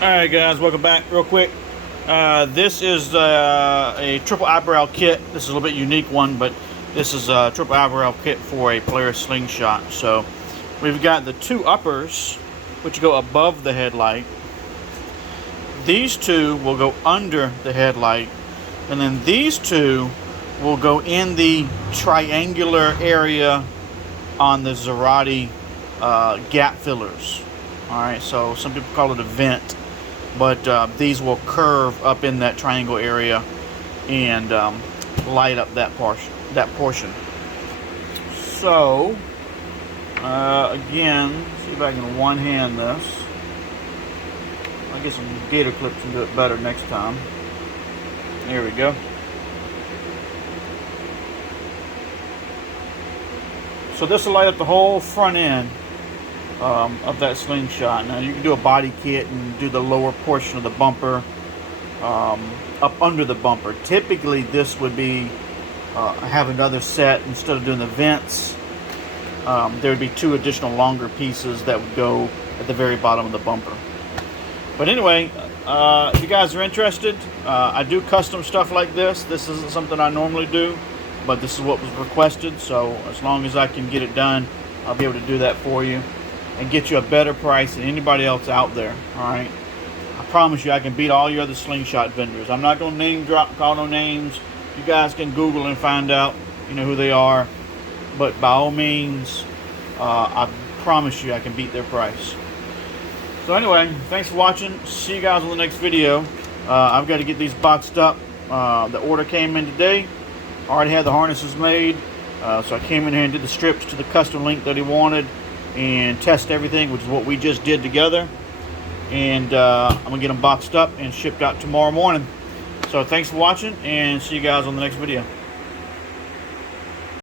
Alright guys, welcome back real quick. This is a triple eyebrow kit. This is a little bit unique one, but this is a triple eyebrow kit for a Polaris Slingshot. So we've got the two uppers, which go above the headlight. These two will go under the headlight. And then these two will go in the triangular area on the Zarate gap fillers. Alright, so some people call it a vent. But these will curve up in that triangle area and light up that portion. So again, see if I can one-hand this. I'll get some gator clips and do it better next time. There we go. So this will light up the whole front end of that Slingshot. Now you can do a body kit and do the lower portion of the bumper up under the bumper. Typically this would be have another set. Instead of doing the vents, there would be two additional longer pieces that would go at the very bottom of the bumper. But anyway, if you guys are interested, I do custom stuff like this. This isn't something I normally do, but this is what was requested, so as long as I can get it done, I'll be able to do that for you and get you a better price than anybody else out there. Alright, I promise you I can beat all your other Slingshot vendors. I'm not going to name drop, call no names. You guys can Google and find out, you know, who they are, but by all means, I promise you I can beat their price. So anyway, thanks for watching. See you guys on the next video. I've got to get these boxed up. The order came in today. Already had the harnesses made, so I came in here and did the strips to the custom length that he wanted and test everything, which is what we just did together. And I'm gonna get them boxed up and shipped out tomorrow morning. So thanks for watching, and see you guys on the next video.